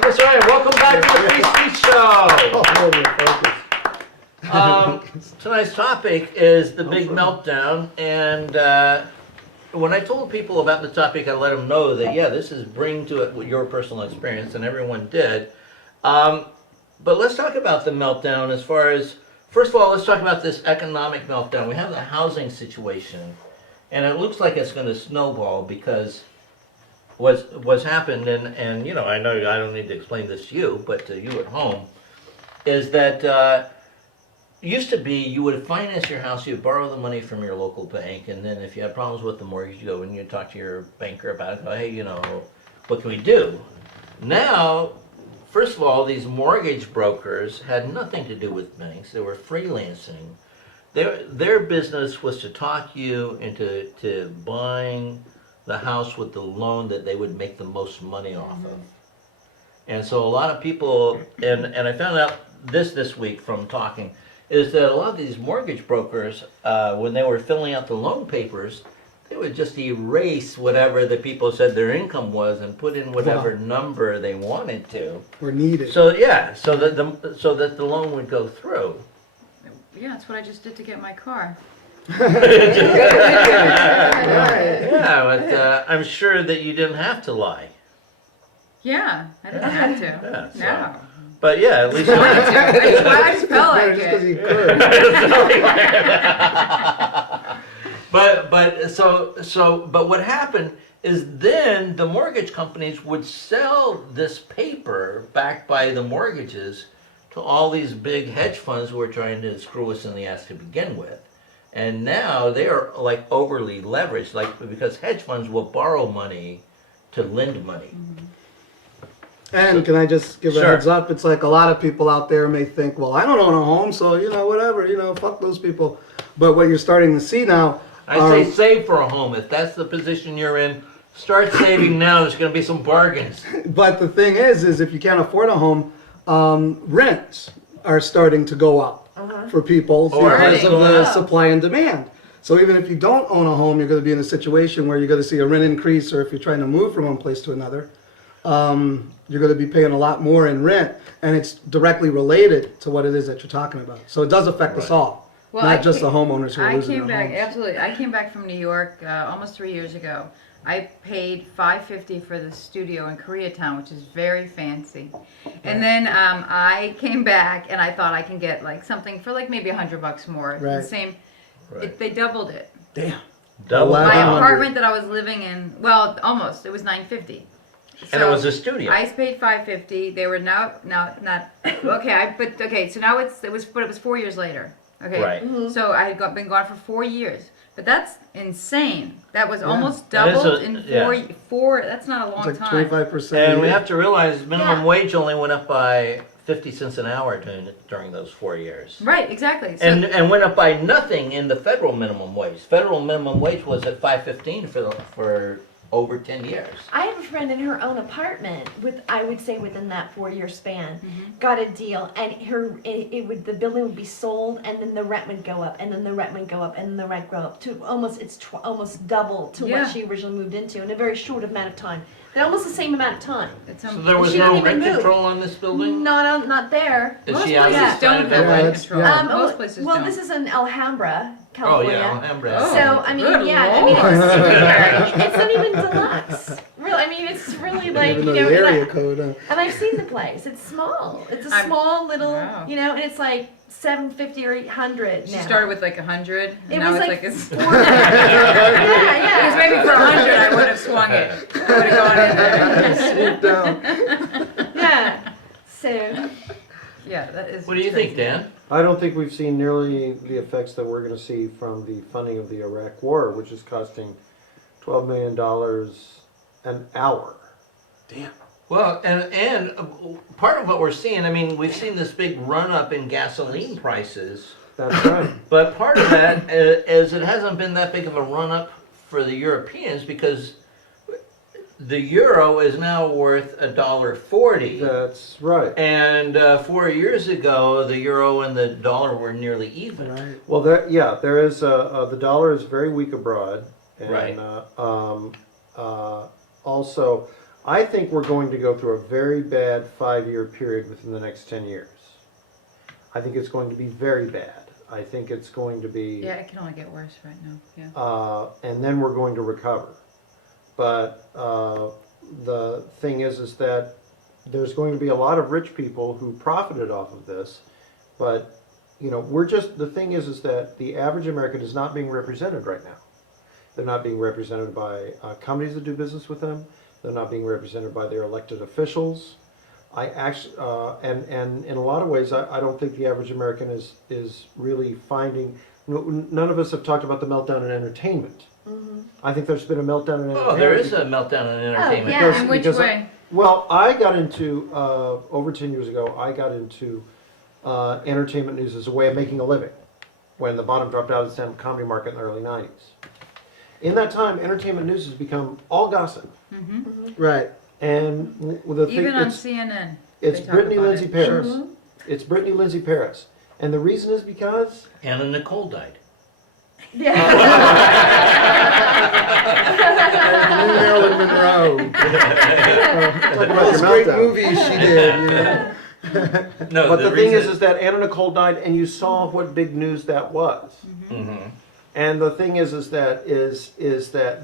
That's right. Welcome back to the Free Speech Show. Tonight's topic is the Big Meltdown, and when I told people about the topic, I let them know that this is bring to it your personal experience, and everyone did. But let's talk about the meltdown as far as, first of all, let's talk about this economic meltdown. We have the housing situation, and it looks like it's going to snowball because what's happened, and you know, I know I don't need to explain this to you, but to you at home, is that used to be you would finance your house, you'd borrow the money from your local bank, and then if you had problems with the mortgage, you go and you talk to your banker about it, go, hey, you know, what can we do? Now, first of all, these mortgage brokers had nothing to do with banks. They were freelancing. Their business was to talk you into buying the house with the loan that they would make the most money off of. And so a lot of people, and I found out this week from talking, is that a lot of these mortgage brokers, when they were filling out the loan papers, they would just erase whatever the people said their income was and put in whatever number they wanted to. Or needed. So so that the loan would go through. Yeah, that's what I just did to get my car. Yeah, but I'm sure that you didn't have to lie. Yeah, I didn't have to. Yeah, so- No. But yeah, at least I just felt like Just 'cause it. you could. but what happened is then the mortgage companies would sell this paper backed by the mortgages to all these big hedge funds who were trying to screw us in the ass to begin with. And now they are like overly leveraged, like because hedge funds will borrow money to lend money. And can I just give a Sure. heads up? It's like a lot of people out there may think, well, I don't own a home, so, you know, whatever, you know, fuck those people. But what you're starting to see now, I say save for a home. If that's the position you're in, start saving now. There's going to be some bargains. but the thing is if you can't afford a home, rents are starting to go up for people because of the supply and demand. So even if you don't own a home, you're going to be in a situation where you're going to see a rent increase, or if you're trying to move from one place to another, you're going to be paying a lot more in rent, and it's directly related to what it is that you're talking about. So it does affect us all, not just the homeowners who are I losing came their back, homes. absolutely. I came back from New York almost 3 years ago. I paid $550 for the studio in Koreatown, which is very fancy. And then I came back and I thought I can get like something for like maybe $100 more. Right. The same. Right. They doubled it. Damn. Double. Wow. My $100. apartment that I was living in, well, almost. It was $950. And it was a studio. I paid $550. They were not okay. So now it was 4 years later. Okay, Right. So I had been gone for 4 years, but that's insane. That was almost That is doubled a- in yeah. four. That's not a long It's like time. 25%. And we have to realize minimum wage only went up by 50 cents an hour during those 4 years. Right, exactly. So, And went up by nothing in the federal minimum wage. Federal minimum wage was at $5.15 for over 10 years. I have a friend in her own apartment I would say within that 4-year span, got a deal, and the building would be sold, and then the rent would go up, and then the rent would go up, and then the rent go up to almost double to Yeah. what she originally moved into in a very short amount of time. And almost the same amount of time. it's So there was She no didn't even rent move. control on this building? Not there. Is most she on places this don't side of have it? rent Yeah, control. yeah. Most places well, don't. this is in Alhambra, Oh, California. yeah, Alhambra. Oh. So I mean, Good yeah, I mean, Lord. it's not even deluxe. Really, I mean, it's really like Even you though know. the and area I- code. And I've seen the place. It's small. It's a I'm- small little, Wow. you know, and it's like 750 or 800 She now. started with like 100. It And now was it's like it's 400. yeah, Because yeah. maybe for 100 I would have swung it. I would have gone in there. Swoop down. Yeah. So, Yeah, that is. What do you think, Dan? I don't think we've seen nearly the effects that we're going to see from the funding of the Iraq War, which is costing $12 million an hour. Damn. Well, and part of what we're seeing, I mean, we've seen this big run up in gasoline prices, That's right. but part of that is it hasn't been that big of a run up for the Europeans because the euro is now worth $1.40. That's right. And 4 years ago, the euro and the dollar were nearly even. Right. Well, there is the dollar is very weak abroad, and Right. also I think we're going to go through a very bad 5-year period within the next 10 years. I think it's going to be very bad. I think it's going to be, Yeah, it can only get worse right now. Yeah. and then we're going to recover. But the thing is that there's going to be a lot of rich people who profited off of this. But, you know, the thing is that the average American is not being represented right now. They're not being represented by companies that do business with them. They're not being represented by their elected officials. I actually, and in a lot of ways, I don't think the average American is really finding. None of us have talked about the meltdown in entertainment. Mm-hmm. I think there's been a meltdown in entertainment. Oh, there is a meltdown in entertainment. yeah. In which way? Well, I got into over 10 years ago. I got into entertainment news as a way of making a living when the bottom dropped out of the stand-up comedy market in the early 90s. In that time, entertainment news has become all gossip. Right. And the thing, Even on it's, CNN. it's they talk Brittany about Lindsay it. Paris. It's Brittany Lindsay Paris. And the reason is because Anna Nicole died. Yeah. Marilyn Monroe. talk about Those your great meltdown. movies she did, you know. No, But the thing reason- is that Anna Nicole died, and you saw what big news that was. Mhm. And the thing is that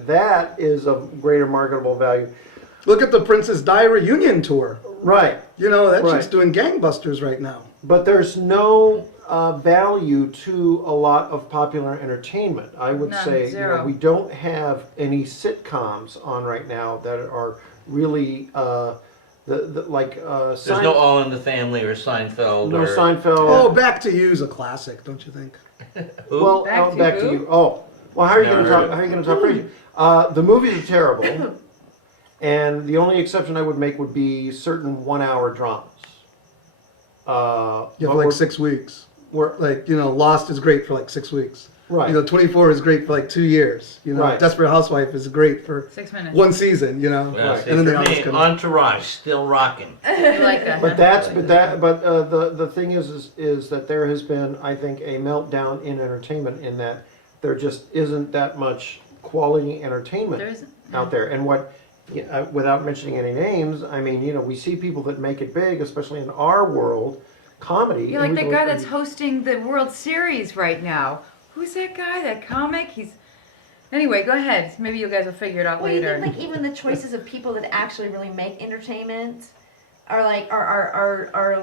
that is of greater marketable value. Look at the Princess Di reunion tour. Right. You know, that Right. chick's doing gangbusters right now. But there's no value to a lot of popular entertainment. I would None, say zero. we don't have any sitcoms on right now that are really There's no All in the Family or Seinfeld no or Seinfeld. Oh, Back to You's a classic, don't you think? Who? Well, Back to back to who? you. Oh, well, how are you Never going to heard talk? of it. How are you going to talk crazy? The movies are terrible, and the only exception I would make would be certain 1-hour dramas. Yeah, but for like we're- 6 weeks. we're- Like, you know, Lost is great for like 6 weeks. Right. You know, 24 is great for like 2 years. You know, Right. Desperate Housewife is great for 6 minutes. one season, you know. Well, Right. see, And then for they all me, just come- Entourage, still rocking. You like that? But huh? the thing is that there has been, I think, a meltdown in entertainment in that there just isn't that much quality entertainment There isn't. out there. And without mentioning any names, I mean, we see people that make it big, especially in our world, comedy. You're like that guy that's hosting the World Series right now. Who's that guy? That comic? Anyway, go ahead. Maybe you guys will figure it out Well, you later. think like even the choices of people that actually really make entertainment are like are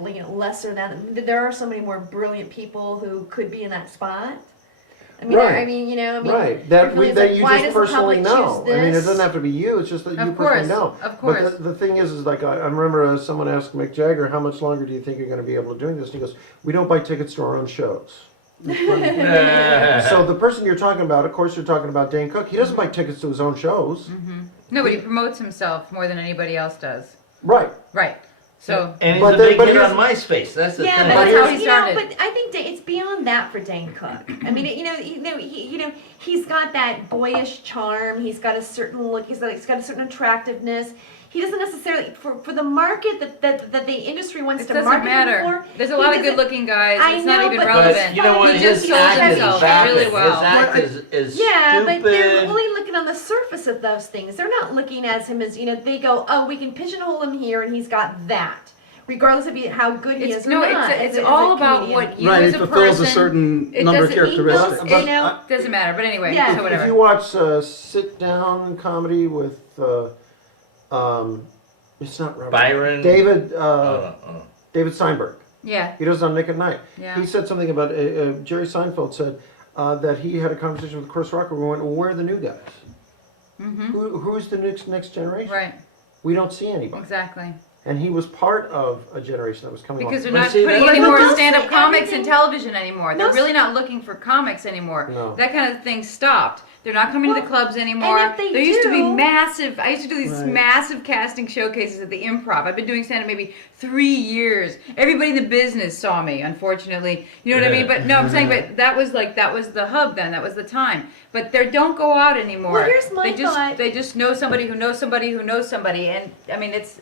like lesser than there are so many more brilliant people who could be in that spot. I mean, Right. I mean, Right, that really, it's that like, you why just does the personally public know. choose I mean, it this? doesn't have to be you. It's just that you Of course, personally know. of course. But the thing is like I remember someone asked Mick Jagger, "How much longer do you think you're going to be able to do this?" And he goes, "We don't buy tickets to our own shows." So the person you're talking about, of course, you're talking about Dane Cook. He doesn't buy tickets to his own shows. No, but he promotes himself more than anybody else does. Right. Right. So, And he's But a then- big but hit here's- on MySpace. That's the yeah, thing. but That's how he started. But I think it's beyond that for Dane Cook. I mean, he's got that boyish charm. He's got a certain look. He's got a certain attractiveness. He doesn't necessarily for the market that the industry wants it to doesn't market matter. him for. There's a he lot of doesn't- good-looking guys. I It's know, not even but relevant. that's You know what? He His just sold act is himself vapid. really well. His act is Yeah, stupid. but they're only looking on the surface of those things. They're not looking at him as, they go, oh, we can pigeonhole him here and he's got that. Regardless of how good he is or not. It's as a all about comedian. what you Right, as it a fulfills person. a certain it number of doesn't- characteristics. But, Doesn't matter, but anyway, Yeah. so If whatever. you watch sit-down comedy with, it's not Robert. Byron. David Oh. David Steinberg. Yeah, He does it on Nick at Night. Yeah. He said something about Jerry Seinfeld said that he had a conversation with Chris Rock. We went, well, where are the new guys? Who's the next generation? right, We don't see anybody. exactly. And he was part of a generation that was coming Because on. they're But not see, putting that's- any more But stand-up mostly comics in everything- television anymore. They're Most- really not looking for comics anymore. No. That kind of thing stopped. They're not coming to the clubs anymore. and if they there used to be do- massive. I used to do these Right. massive casting showcases at the Improv. I've been doing stand-up maybe 3 years. Everybody in the business saw me. Unfortunately, you know what I mean. But no, I'm saying, but that was the hub then. That was the time. But they don't go out anymore. Well, here's my thought. They just know somebody who knows somebody who knows somebody, and I mean it's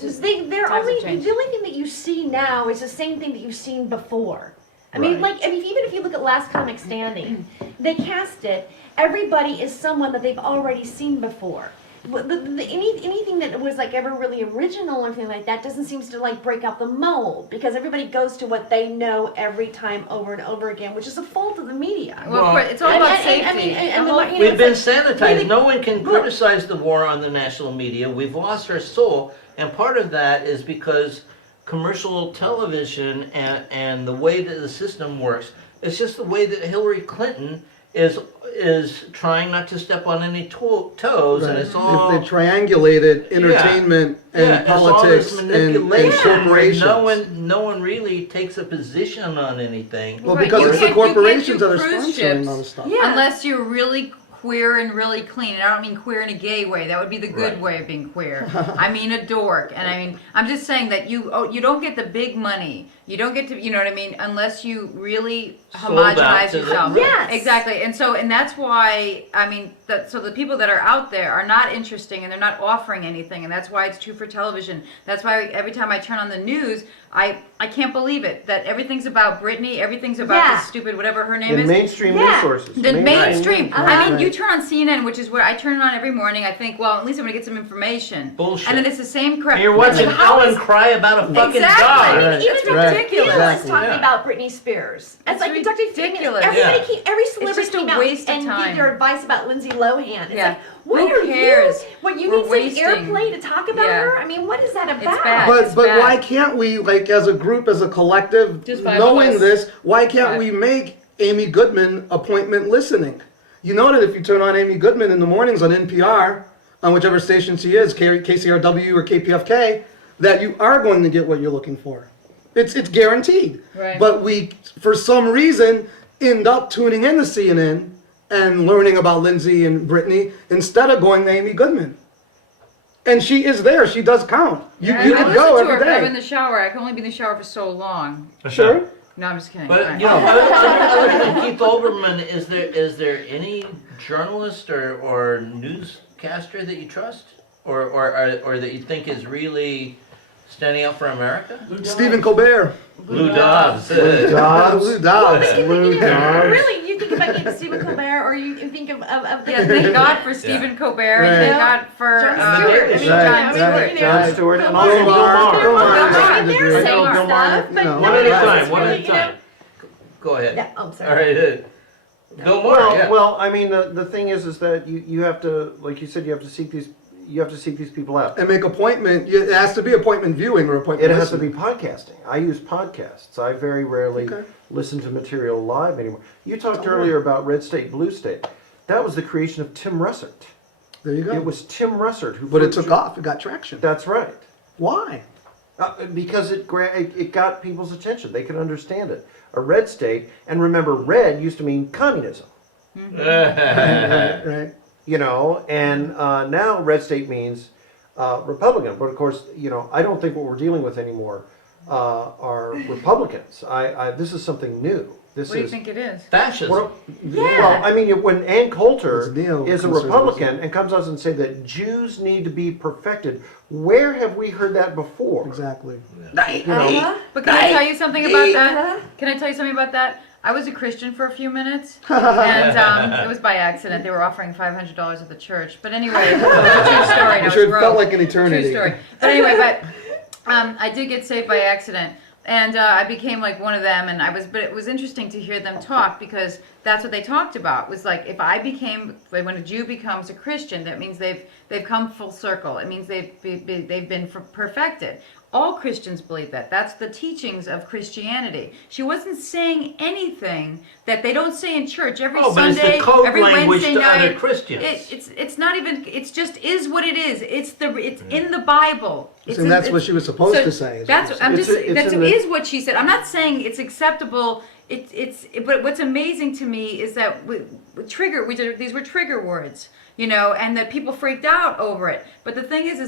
just They're times have only changed. the only thing that you see now is the same thing that you've seen before. I mean, Right. even if you look at Last Comic Standing, they cast it. Everybody is someone that they've already seen before. anything that was like ever really original or anything like that doesn't seem to like break out the mold because everybody goes to what they know every time over and over again, which is a fault of the media. Well, of course, it's all about safety. We've been sanitized. No one can criticize the war on the national media. We've lost our soul, and part of that is because commercial television and the way that the system works. It's just the way that Hillary Clinton is trying not to step on any toes, and it's all if they triangulated entertainment and politics it's all and this manipulation. corporations. No one really takes a position on anything. Well, Right, because you it's the can't- you can't corporations do that are cruise sponsoring ships. all this stuff. Yeah. Unless you're really queer and really clean. And I don't mean queer in a gay way. That would be the good Right. way of being queer. I mean a dork. And I mean, I'm just saying that you don't get the big money. You don't get to, you know what I mean, unless you really Sold out homogenize to the- yourself. Yes. Exactly. And that's why, I mean, so the people that are out there are not interesting and they're not offering anything. And that's why it's true for television. That's why every time I turn on the news, I can't believe it that everything's about Britney, everything's about Yeah. this stupid whatever her name In is. mainstream Yeah. news sources. The mainstream. Uh-huh. I mean, Right. you turn on CNN, which is where I turn it on every morning. I think, well, at least I'm gonna get some information. Bullshit. And then it's the same crap. And you're watching How Ellen is- cry about a fucking Exactly. dog. I mean, Right. even It's Dr. Right. Ridiculous. Ridiculous talking Yeah. about Britney Spears. It's like It's Dr. ridiculous. Everybody Yeah. every celebrity just a came out waste of and time. gave their advice about Lindsay Lohan. It's Yeah. like, what Who are cares? you? What you We're need wasting. some airplay to talk about Yeah. her? I mean, what is that about? bad. But It's but bad. why can't we, like, as a group, as a collective, Just five of knowing us. this, why can't Five. we make Amy Goodman appointment listening? You know that if you turn on Amy Goodman in the mornings on NPR, on whichever station she is, KCRW or KPFK, that you are going to get what you're looking for. It's guaranteed. Right. But we, for some reason, end up tuning in to CNN and learning about Lindsay and Britney instead of going to Amy Goodman. And she is there. She does count. You I could listen go to every her, but I'm in day. the shower. I can only be in the shower for so long. Sure. No, I'm just kidding. But Right. you know, other than Keith Olbermann, is there any journalist or newscaster that you trust, or that you think is really standing up for America? Stephen Colbert. Lou Dobbs. Dobbs. Lou Dobbs. Lou Dobbs. Really, you think about getting Stephen Colbert, or you think of the Yeah, thank God for Stephen Colbert, and thank God for Jon Stewart. I mean, Right, Jon Stewart, Jon Stewart, and Bill also Maher. Bill Maher. Bill Maher. I mean, they're I know saying Bill Maher, stuff, you but know. no One at a else time. is One really, at a time. Go ahead. Yeah, I'm sorry. All right. Bill Maher. Well, Yeah. well, I mean, the thing is that you have to, like you said, you have to seek these people out. And make appointment. It has to be appointment viewing or appointment It has to listening. be podcasting. I use podcasts. I very rarely Okay. listen to material live anymore. You talked earlier about Red State, Blue State. That was the creation of Tim Russert. There you go. It was Tim Russert who. But it first- took off. It got traction. That's right. Why? Because it got people's attention. They could understand it. A red state, and remember, red used to mean communism. Right. You know, and now red state means Republican. But of course, you know, I don't think what we're dealing with anymore are Republicans. This is something new. This what do you is think it is? Fascism. well, I mean, when Ann Coulter It's neo-conservatism. is a Republican and comes out and say that Jews need to be perfected, where have we heard that before? Exactly. You know, Uh-huh. But can I tell you something about that? Uh-huh. Can I tell you something about that? I was a Christian for a few minutes, and it was by accident. They were offering $500 at the church. But anyway, it was a true story. and I I'm was sure it broke. felt like an eternity. True story. But anyway, I did get saved by accident. And I became like one of them, but it was interesting to hear them talk because that's what they talked about. Was like if when a Jew becomes a Christian, that means they've come full circle. It means they've been perfected. All Christians believe that. That's the teachings of Christianity. She wasn't saying anything that they don't say in church every Oh, but it's Sunday, the code every language Wednesday to night. other Christians. It's not even. It's just is what it is. It's in the Bible. It's And in- that's what it's- she was supposed so to say. is That's what I'm you're just It's that in the- is what she said. I'm not saying it's acceptable. But what's amazing to me is that these were trigger words, you know, and that people freaked out over it. But the thing is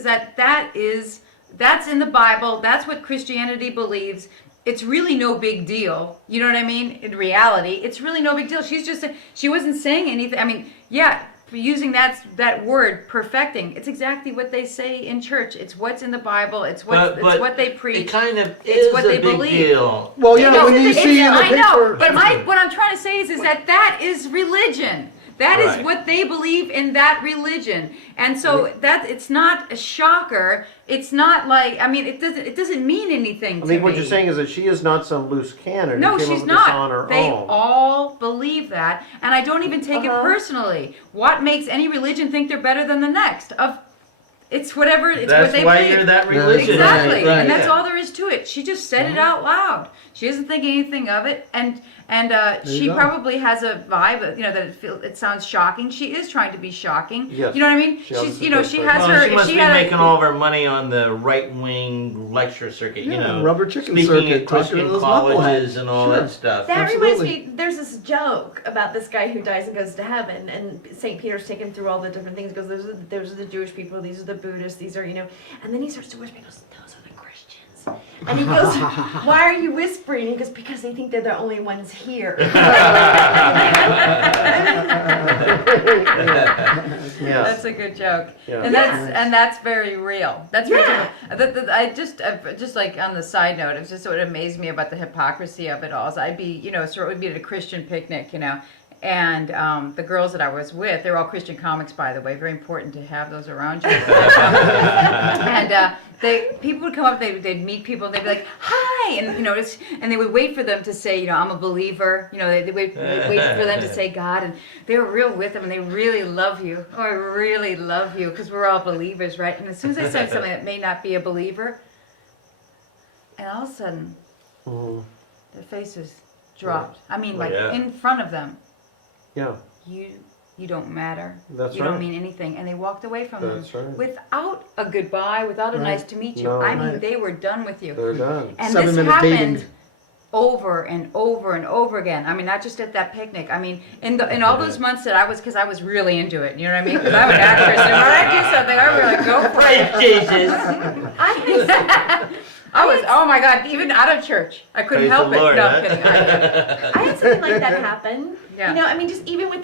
that's in the Bible. That's what Christianity believes. It's really no big deal. You know what I mean? In reality, it's really no big deal. She wasn't saying anything. I mean, yeah, using that word perfecting, it's exactly what they say in church. It's what's in the Bible. It's But what they preach. It kind of It's is what a they big believe. deal. Well, yeah, No, when you it's- see in the I know, paper. but what I'm trying to say is that is religion. That Right. is what they believe in that religion. And so that it's not a shocker. It's not like, I mean, it doesn't mean anything I to mean, me. what you're saying is that she is not some loose cannon No, who came she's up with this on not. her They own. all believe that, and I don't even take it personally. What makes any religion think they're better than the next? It's whatever. It's That's what they why believe. you're that religion. Exactly, Right, and that's yeah. all there is to it. She just said it out loud. She doesn't think anything of it, and she go. probably has a vibe, that it sounds shocking. She is trying to be shocking. Yes. You know what I mean? She She's, obviously she does has that. her. Well, she must she be had making all of her money on the right-wing lecture circuit, Yeah, rubber chicken speaking circuit, at talking to Christian those colleges knuckleheads. and all Sure. that stuff. That Absolutely. reminds me, there's this joke about this guy who dies and goes to heaven, and St. Peter's taken through all the different things. He goes, those are the Jewish people, these are the Buddhists, these are, and then he starts to whisper, he goes, those are the Christians. And he goes, why are you whispering? He goes, because they think they're the only ones here. Yeah. That's a good joke, Yeah. and that's very real. That's very Yeah. true. I just like on the side note, it's just what amazed me about the hypocrisy of it all. Is I'd be, so it would be at a Christian picnic, and the girls that I was with, they're all Christian comics, by the way. Very important to have those around you. And people would come up, they'd meet people, and they'd be like, "Hi," and and they would wait for them to say, "I'm a believer." They'd wait for them to say God, and they were real with them, and they really love you. Oh, I really love you, because we're all believers, right? And as soon as they said something that may not be a believer, and all of a sudden, their faces dropped. I mean, like in front of them. Yeah. You don't matter. That's you right. don't mean anything. And they walked away from That's them right. without a goodbye, without a Right. nice to meet you. No. I mean, Right. they were done with you. They're done. And 7 this minute happened dating. over and over and over again. I mean, not just at that picnic. I mean, in all those months that because I was really into it. You know what I mean? Because I'm an actress, and when I do something, I really go for it. Praise Jesus. I was, oh my God, even out of church, I couldn't Praise help the it. Lord, No, huh? I'm kidding. I had something like that happen. Yeah. Just even with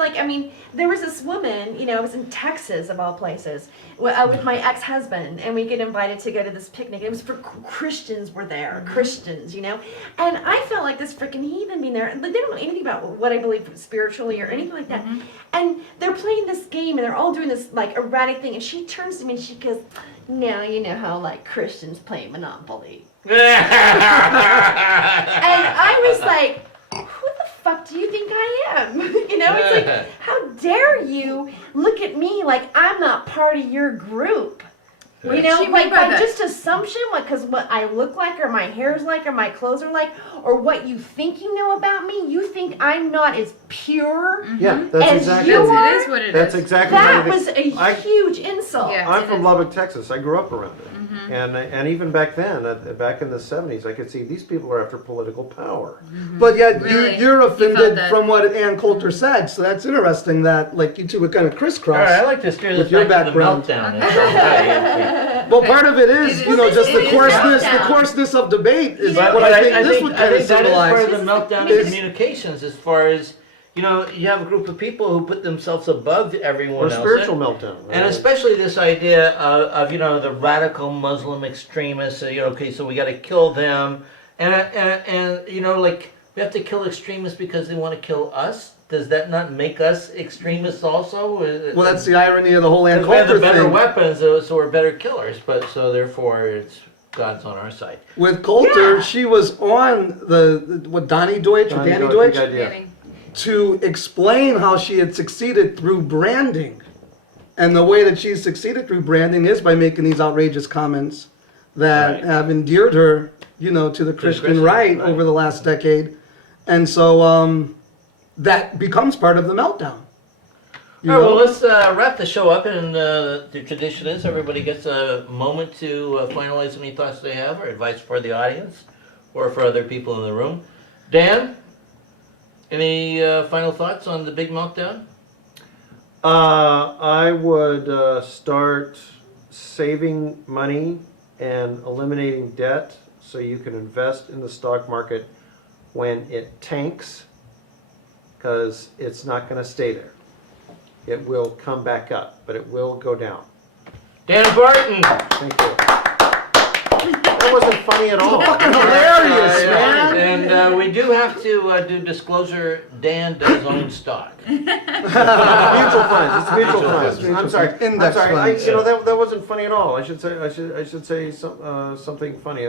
there was this woman, I was in Texas of all places, with my ex-husband, and we get invited to go to this picnic. It was for Christians were there, Christians, and I felt like this freaking heathen being there. Like, they don't know anything about what I believe spiritually or anything like that. And they're playing this game, and they're all doing this like erratic thing. And she turns to me and she goes, "Now you know how like Christians play Monopoly." And I was like, who the fuck do you think I am? It's like, how dare you look at me like I'm not part of your group? What did she mean by that? Just assumption, because what I look like, or my hair's like, or my clothes are like, or what you think you know about me, you think I'm not as pure. Yeah, that's And exactly. you are- It is what it is. That's exactly That what it was is. a huge insult. Yeah. I'm it from is. Lubbock, Texas. I grew up around it, and even back then, back in the '70s, I could see these people are after political power. But yet Really? you're You felt offended that? from what Ann Coulter said, so that's interesting that like you two would kind of crisscross. All right, I like to steer this With your back to the background. meltdown. It's okay. Well, part of it is, It is- just it the is coarseness, meltdown. of debate is But what I think this would I kind of think that is part of symbolize. the meltdown Is- of communications, as far as you have a group of people who put themselves above everyone Or else. spiritual meltdown. And especially this idea of the radical Muslim extremists. Okay, so we got to kill them, and like we have to kill extremists because they want to kill us. Does that not make us extremists also? Well, that's the irony of the whole Ann Because we have the Coulter better thing. weapons, so we're better killers. But so therefore, it's God's on our side. With Coulter, Yeah. she was on what Danny Deutsch or Danny Big Deutsch idea. Kidding. to explain how she had succeeded through branding. And the way that she's succeeded through branding is by making these outrageous comments that Right. have endeared her, to the Christian Christian, right right. over the last decade. And so that becomes part of the meltdown. You All right, know? well, let's wrap the show up, and the tradition is everybody gets a moment to finalize any thoughts they have or advice for the audience or for other people in the room. Dan, any final thoughts on the big meltdown? I would start saving money and eliminating debt so you can invest in the stock market when it tanks, because it's not going to stay there. It will come back up, but it will go down. Dan Barton! Thank you. That wasn't funny at all. Hilarious, Yeah. man. And we do have to do disclosure. Dan does own stock. Mutual funds. It's mutual funds. Mutual I'm sorry. funds. Index I'm sorry. funds. That wasn't funny at all. I should say something funny.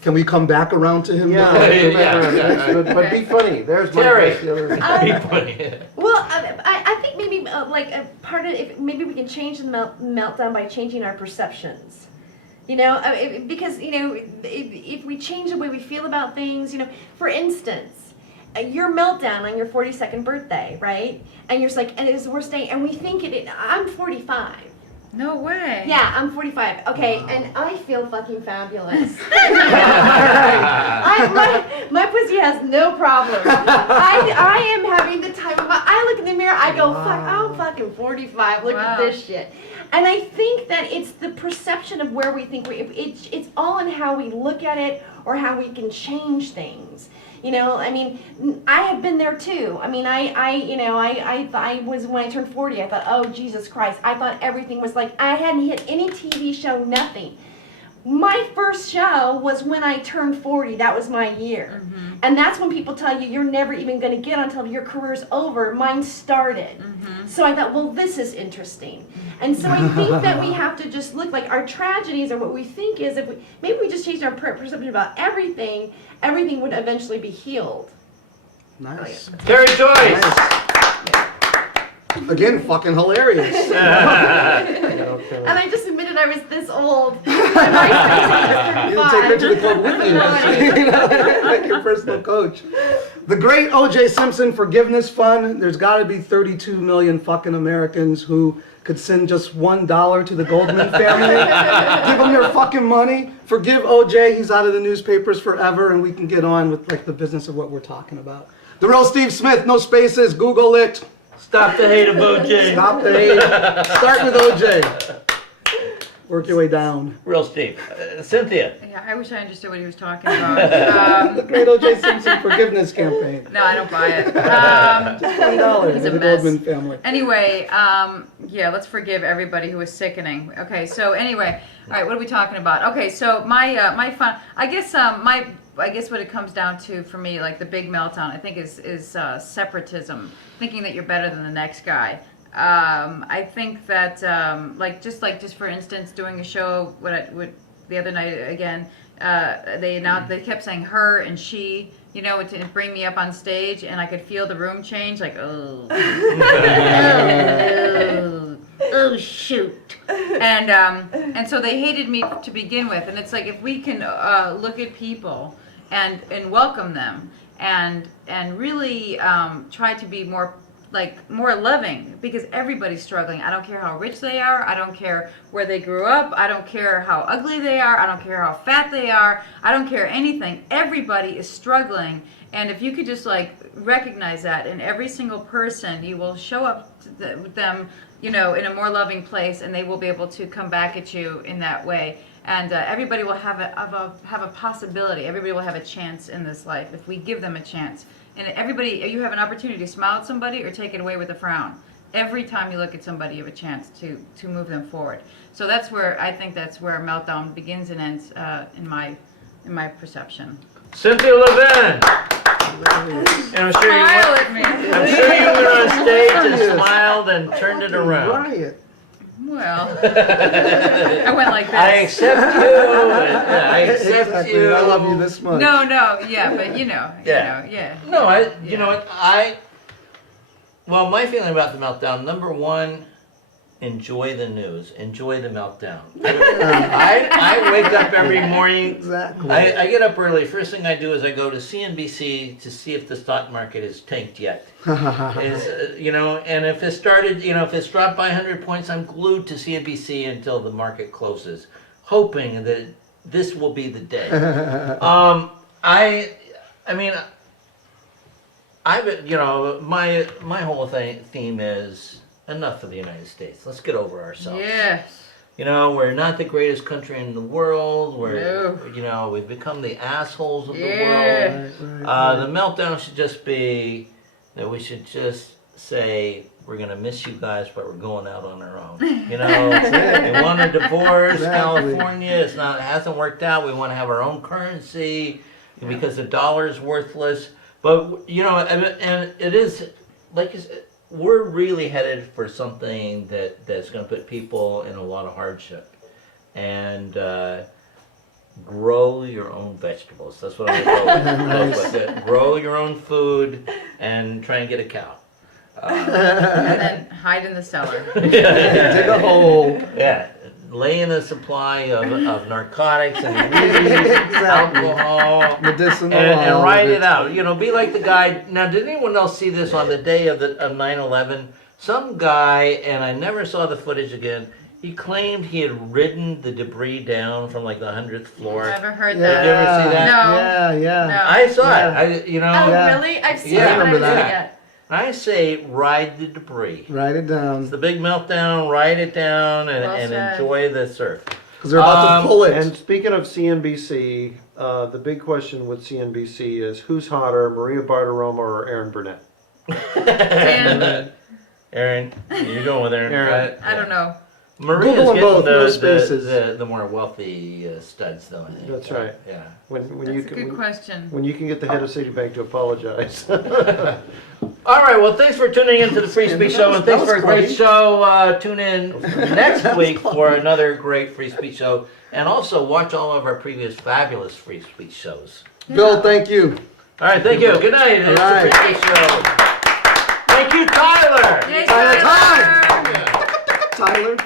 Can we come back around to him? Yeah, now? but be funny. There's my Tere. best, the other- Be funny. Well, I think maybe like a part of if maybe we can change the meltdown by changing our perceptions. You know, because you know, if we change the way we feel about things, you know, for instance, your meltdown on your 42nd birthday, right? And you're just like, and it's the worst day, and we think I'm 45. No way. Yeah, I'm 45. Okay, and I feel fucking fabulous. My pussy has no problem. I am having the time of my. I look in the mirror. I go, fuck. I'm fucking 45. Look at this shit. And I think that it's the perception of where we think it's all in how we look at it or how we can change things. You know, I mean, I have been there too. I mean, I was, when I turned 40, I thought, oh, Jesus Christ. I thought everything was like, I hadn't hit any TV show, nothing. My first show was when I turned 40. That was my year. Mm-hmm. And that's when people tell you you're never even going to get on until your career's over. Mine started. Mm-hmm. So I thought, well, this is interesting. And so I think that we have to just look like our tragedies or what we think is, if maybe we just changed our perception about everything would eventually be healed. Nice. Tere Joyce. Nice. Again, fucking hilarious. And I just admitted I was this old. My You didn't take her to the club with you. You know, like your personal coach. The great O.J. Simpson Forgiveness Fund. There's got to be 32 million fucking Americans who could send just $1 to the Goldman family. Give them their fucking money. Forgive O.J. He's out of the newspapers forever, and we can get on with like the business of what we're talking about. The Real Steve Smith. No spaces. Google it. Stop the hate of OJ. Stop the hate. Start with O.J. Work your way down. Real Steve. Cynthia. Yeah, I wish I understood what he was talking about. The great O.J. Simpson Forgiveness Campaign. No, I don't buy it. Just $1 He's to a the mess. Goldman family. Anyway, yeah, let's forgive everybody who was sickening. Okay, so anyway, all right, what are we talking about? Okay, so my fun. I guess what it comes down to for me, like the big meltdown, I think is separatism, thinking that you're better than the next guy. I think that just for instance, doing a show with the other night again, they kept saying her and she, you know, to bring me up on stage, and I could feel the room change, like oh shoot, and so they hated me to begin with, and it's like if we can look at people and welcome them and really try to be more loving, because everybody's struggling. I don't care how rich they are. I don't care where they grew up. I don't care how ugly they are. I don't care how fat they are. I don't care anything. Everybody is struggling. And if you could just recognize that in every single person, you will show up to them, you know, in a more loving place, and they will be able to come back at you in that way. And everybody will have a possibility. Everybody will have a chance in this life if we give them a chance. And everybody, you have an opportunity to smile at somebody or take it away with a frown. Every time you look at somebody, you have a chance to move them forward. So that's where I think meltdown begins and ends in my perception. Cynthia Levin. And I'm sure Smile at me. I'm sure you went on stage and smiled and turned it around. Riot. Well, I went like this. I accept you. I accept Exactly. you. I love you this much. No, yeah, but yeah. No, you know what, well, my feeling about the meltdown, number one, enjoy the news. Enjoy the meltdown. I wake up every morning. Exactly. I get up early. First thing I do is I go to CNBC to see if the stock market is tanked yet. You know, and if it started, you know, if it's dropped by 100 points, I'm glued to CNBC until the market closes, hoping that this will be the day. You know, my whole theme is enough of the United States. Let's get over ourselves. Yes. You know, we're not the greatest country in the world. No. You know, we've become the assholes of the Yeah. world. Right. The meltdown should just be that we should just say, we're going to miss you guys, but we're going out on our own. You know, we want a divorce. Exactly. California, it hasn't worked out. We want to have our own currency. because the dollar's worthless. But you know, and it is like you said, we're really headed for something that's going to put people in a lot of hardship. And grow your own vegetables. That's what I'm going to go with it. Grow your own food and try and get a cow. And then hide in the cellar. Dig a hole. Yeah, lay in a supply of narcotics and weed, alcohol, Medicinal. and write all it out. You know, be like the guy. Now, did anyone else see this on the day of 9/11? Some guy, and I never saw the footage again. He claimed he had ridden the debris down from like the 100th floor. Never heard Yeah. that. Did you ever see that? No. Yeah. No. I saw Yeah. it. You know, Oh, Yeah. really? I've seen Yeah. it, but I Remember haven't that. seen it yet. I say ride the debris. Write it It's down. the big meltdown. Write it down and, Well and said. enjoy the surf. Because they're about to pull it. And speaking of CNBC, the big question with CNBC is who's hotter, Maria Bartiromo or Aaron Burnett? Dan, Aaron, you're going with Aaron. Aaron. Right? I don't know. Maria's Google them getting both, no spaces. the more wealthy studs, though. I think. That's right. Yeah. When you That's a good question. when you can get the head of Citibank to apologize. All right. Well, thanks for tuning into the Free Speech Show, and thanks that for was a great funny. show. Tune in next week for another great Free Speech Show, and also watch all of our previous fabulous Free Speech shows. Bill, thank you. All right. Thank you. Good night. It's All the Free Speech Show. Thank you, Tyler. Yay, Tyler, Tyler! Tyler.